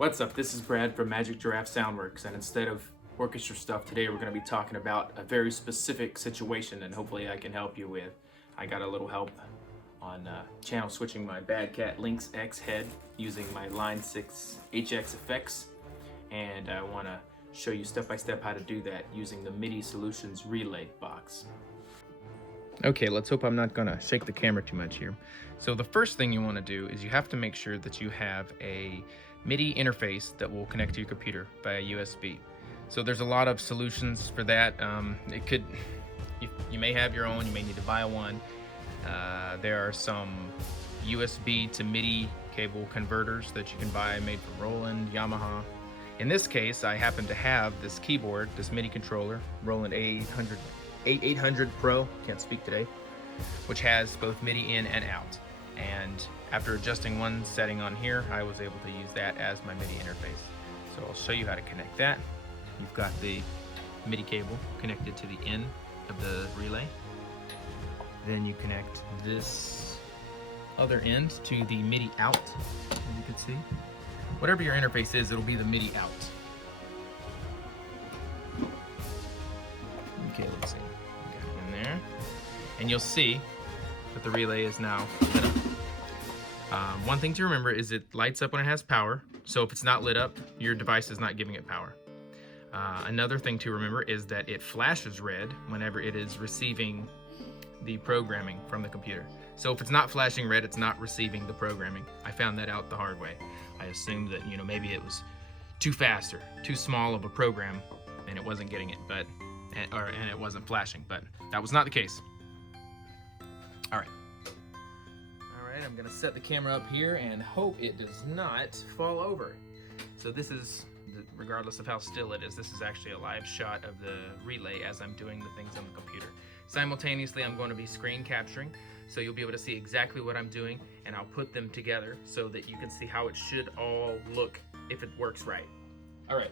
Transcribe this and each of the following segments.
What's up? This is Brad from Magic Giraffe Soundworks, and instead of orchestra stuff today, we're going to be talking about a very specific situation, and hopefully I can help you with. I got a little help on channel switching my Bad Cat Lynx-X head using my Line 6 HX effects, and I want to show you step by step how to do that using the MIDI Solutions Relay box. Okay, let's hope I'm not gonna shake the camera too much here. So the first thing you want to do is you have to make sure that you have a MIDI interface that will connect to your computer via USB. So there's a lot of solutions for that. You may have your own, you may need to buy one. There are some USB to MIDI cable converters that you can buy made from Roland, Yamaha. In this case, I happen to have this keyboard, this MIDI controller, Roland 800 Pro, can't speak today, which has both MIDI in and out. And after adjusting one setting on here, I was able to use that as my MIDI interface. So I'll show you how to connect that. You've got the MIDI cable connected to the in of the relay. Then you connect this other end to the MIDI out, as you can see. Whatever your interface is, it'll be the MIDI out. Okay, let's see. Got it in there. And you'll see that the relay is now lit up. One thing to remember is it lights up when it has power. So if it's not lit up, your device is not giving it power. Another thing to remember is that it flashes red whenever it is receiving the programming from the computer. So if it's not flashing red, it's not receiving the programming. I found that out the hard way. I assumed that, maybe it was too fast or too small of a program and it wasn't getting it, and it wasn't flashing, but that was not the case. All right, I'm gonna set the camera up here and hope it does not fall over. So this is, regardless of how still it is, this is actually a live shot of the relay as I'm doing the things on the computer. Simultaneously, I'm going to be screen capturing, so you'll be able to see exactly what I'm doing, and I'll put them together so that you can see how it should all look if it works right. All right,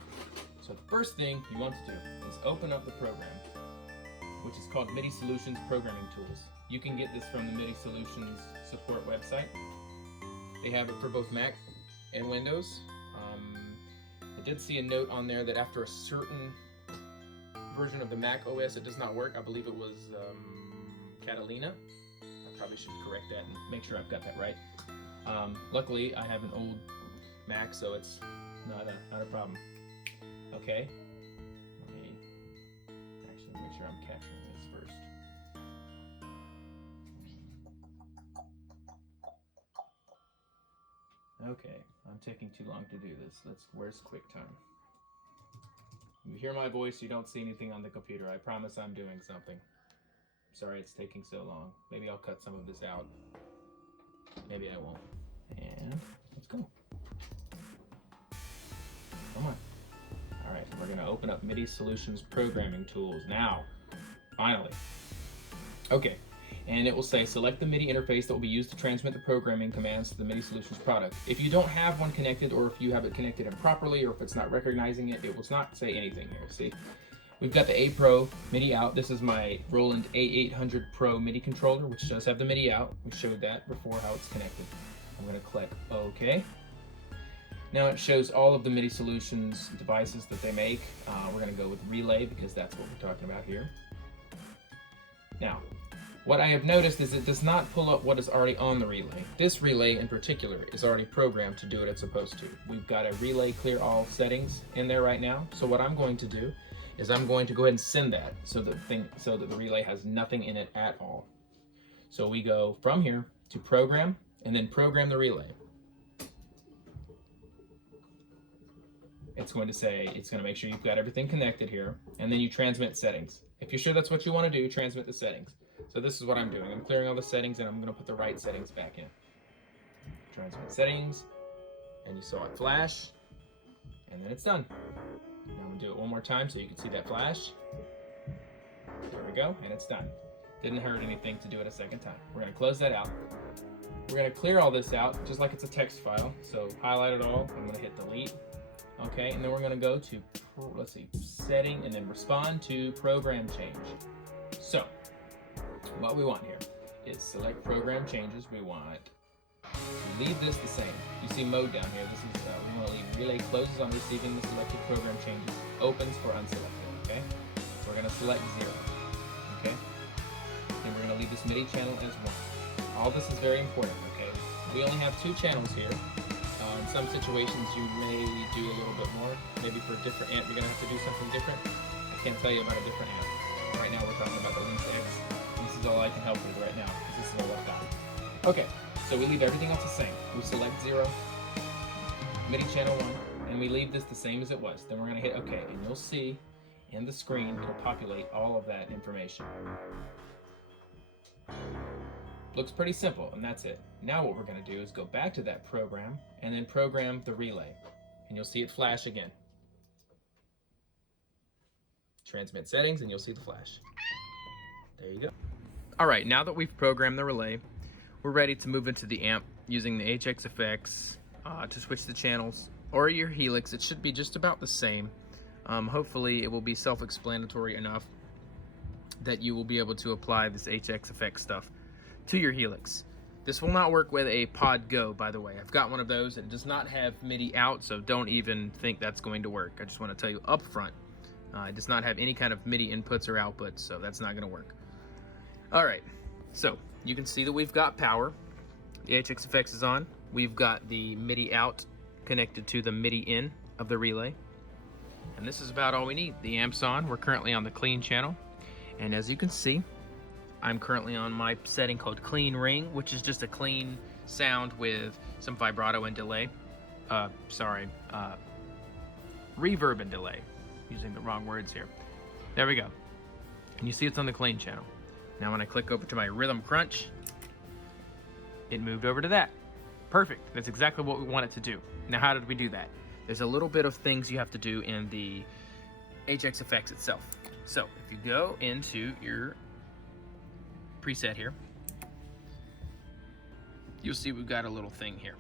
so the first thing you want to do is open up the program, which is called MIDI Solutions Programming Tools. You can get this from the MIDI Solutions support website. They have it for both Mac and Windows. I did see a note on there that after a certain version of the Mac OS it does not work. I believe it was Catalina. I probably should correct that and make sure I've got that right. Luckily I have an old Mac, so it's not a problem. Okay, let me actually make sure I'm capturing this first. Okay, I'm taking too long to do this. Where's QuickTime? You hear my voice, you don't see anything on the computer. I promise I'm doing something. Sorry it's taking so long. Maybe I'll cut some of this out. Maybe I won't. And let's go. Come on. All right, we're gonna open up MIDI Solutions Programming Tools now. Finally. Okay. And it will say, select the MIDI interface that will be used to transmit the programming commands to the MIDI Solutions product. If you don't have one connected, or if you have it connected improperly, or if it's not recognizing it, it will not say anything here. See, we've got the A Pro MIDI out. This is my Roland A800 Pro MIDI controller, which does have the MIDI out. We showed that before, how it's connected. I'm gonna click OK. Now it shows all of the MIDI Solutions devices that they make. We're gonna go with Relay because that's what we're talking about here. Now, what I have noticed is it does not pull up what is already on the relay. This relay in particular is already programmed to do what it's supposed to. We've got a relay clear all settings in there right now. So what I'm going to do is I'm going to go ahead and send that so that the relay has nothing in it at all. So we go from here to program and then program the relay. It's going to make sure you've got everything connected here, and then you transmit settings. If you're sure that's what you want to do, transmit the settings. So this is what I'm doing. I'm clearing all the settings and I'm going to put the right settings back in. Transmit settings, and you saw it flash, and then it's done. Now I'm going to do it one more time so you can see that flash. There we go, and it's done. Didn't hurt anything to do it a second time. We're going to close that out. We're going to clear all this out just like it's a text file. So highlight it all. I'm going to hit delete. Okay, and then we're going to go to, let's see, setting, and then respond to program change. So what we want here is select program changes. We want We leave this the same. You see mode down here. This is we want to leave relay closes on receiving the selected program changes, opens for unselected. Okay, we're going to select 0. Okay, and we're going to leave this MIDI channel as 1. All this is very important. Okay, we only have 2 channels here. In some situations, you may do a little bit more. Maybe for a different amp, you're going to have to do something different. I can't tell you about a different amp. Right now, we're talking about the Lynx-X. This is all I can help with right now, because this is all I've got. Okay, so we leave everything else the same. We select 0, MIDI channel 1, and we leave this the same as it was. Then we're going to hit OK, and you'll see in the screen, it'll populate all of that information. Looks pretty simple, and that's it. Now what we're going to do is go back to that program and then program the relay, and you'll see it flash again. Transmit settings, and you'll see the flash. There you go. All right, now that we've programmed the relay, we're ready to move into the amp using the HX effects to switch the channels, or your Helix. It should be just about the same. Hopefully it will be self-explanatory enough that you will be able to apply this HX effect stuff to your Helix. This will not work with a Pod Go, by the way. I've got one of those and it does not have MIDI out, so don't even think that's going to work. I just want to tell you up front, it does not have any kind of MIDI inputs or outputs, so that's not going to work. All right, so you can see that we've got power. The HX effects is on. We've got the MIDI out connected to the MIDI in of the relay. And this is about all we need. The amp's on. We're currently on the clean channel. And as you can see, I'm currently on my setting called Clean Ring, which is just a clean sound with some vibrato and delay. Reverb and delay. Using the wrong words here. There we go. And you see it's on the clean channel. Now when I click over to my rhythm crunch, it moved over to that. Perfect. That's exactly what we want it to do. Now how did we do that? There's a little bit of things you have to do in the HX effects itself. So if you go into your preset here, you'll see we've got a little thing here.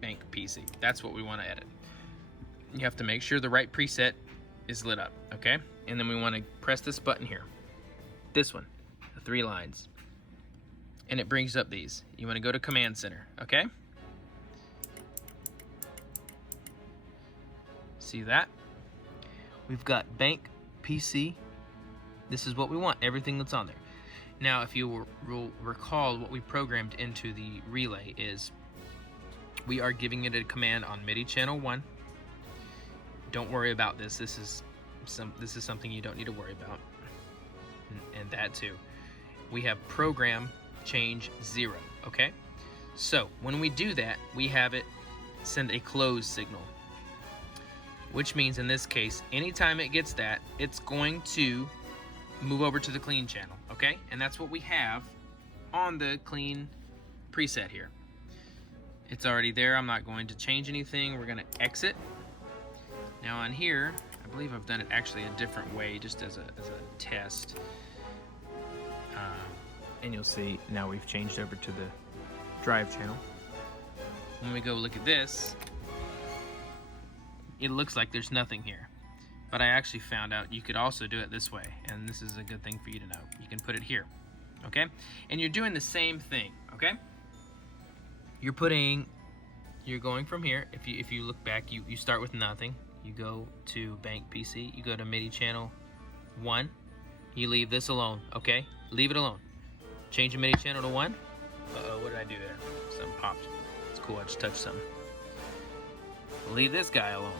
Bank PC. That's what we want to edit. You have to make sure the right preset is lit up, okay? And then we want to press this button here. This one, the 3 lines. And it brings up these. You want to go to Command Center, okay? See that? We've got Bank PC. This is what we want, everything that's on there. Now, if you will recall, what we programmed into the relay is we are giving it a command on MIDI channel 1. Don't worry about this. This is something you don't need to worry about. And that too. We have program change 0, okay? So when we do that, we have it send a close signal, which means in this case, anytime it gets that, it's going to move over to the clean channel, okay? And that's what we have on the clean preset here. It's already there. I'm not going to change anything. We're going to exit. Now on here, I believe I've done it actually a different way, just as a test. And you'll see now we've changed over to the drive channel. When we go look at this, it looks like there's nothing here. But I actually found out you could also do it this way, and this is a good thing for you to know. You can put it here, okay? And you're doing the same thing, okay? You're going from here. If you look back, you start with nothing. You go to Bank PC, you go to MIDI channel 1, you leave this alone, okay? Leave it alone. Change your MIDI channel to 1. Uh-oh, what did I do there? Something popped. It's cool, I just touched something. Leave this guy alone.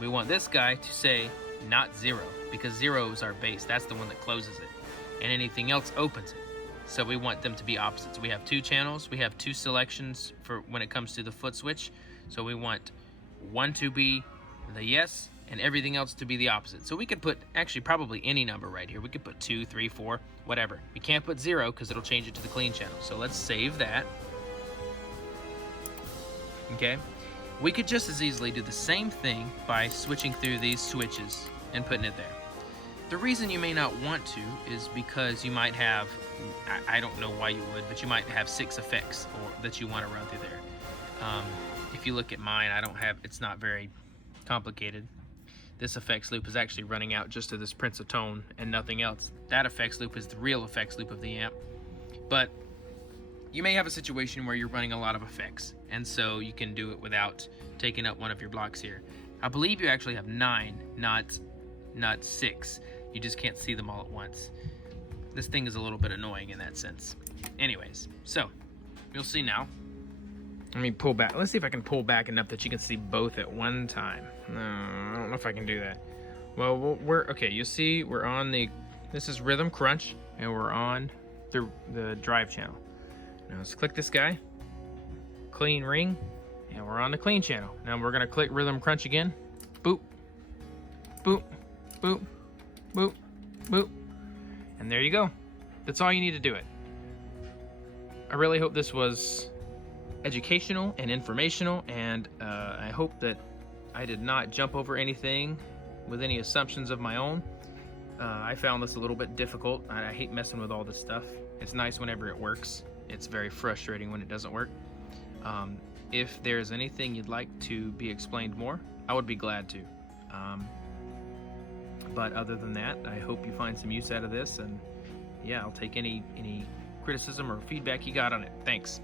We want this guy to say not 0, because 0 is our base. That's the one that closes it. And anything else opens it. So we want them to be opposites. We have 2 channels. We have 2 selections for when it comes to the foot switch. So we want 1 to be the yes and everything else to be the opposite. So we could put actually probably any number right here. We could put 2, 3, 4, whatever. We can't put 0 because it'll change it to the clean channel. So let's save that. Okay. We could just as easily do the same thing by switching through these switches and putting it there. The reason you may not want to is because you might have, I don't know why you would, but you might have 6 effects that you want to run through there. If you look at mine, it's not very complicated. This effects loop is actually running out just to this Prince of Tone and nothing else. That effects loop is the real effects loop of the amp. But you may have a situation where you're running a lot of effects, and so you can do it without taking up one of your blocks here. I believe you actually have 9, not 6. You just can't see them all at once. This thing is a little bit annoying in that sense. Anyways, so you'll see now. Let me pull back. Let's see if I can pull back enough that you can see both at one time. No, I don't know if I can do that. Well, we're okay. You see, we're on the. This is Rhythm Crunch, and we're on the drive channel. Now let's click this guy. Clean ring, and we're on the clean channel. Now we're gonna click Rhythm Crunch again. Boop, boop, boop, boop, boop, and there you go. That's all you need to do it. I really hope this was educational and informational, and I hope that I did not jump over anything with any assumptions of my own. I found this a little bit difficult. I hate messing with all this stuff. It's nice whenever it works. It's very frustrating when it doesn't work. If there's anything you'd like to be explained more, I would be glad to. But other than that, I hope you find some use out of this, and yeah, I'll take any criticism or feedback you got on it. Thanks.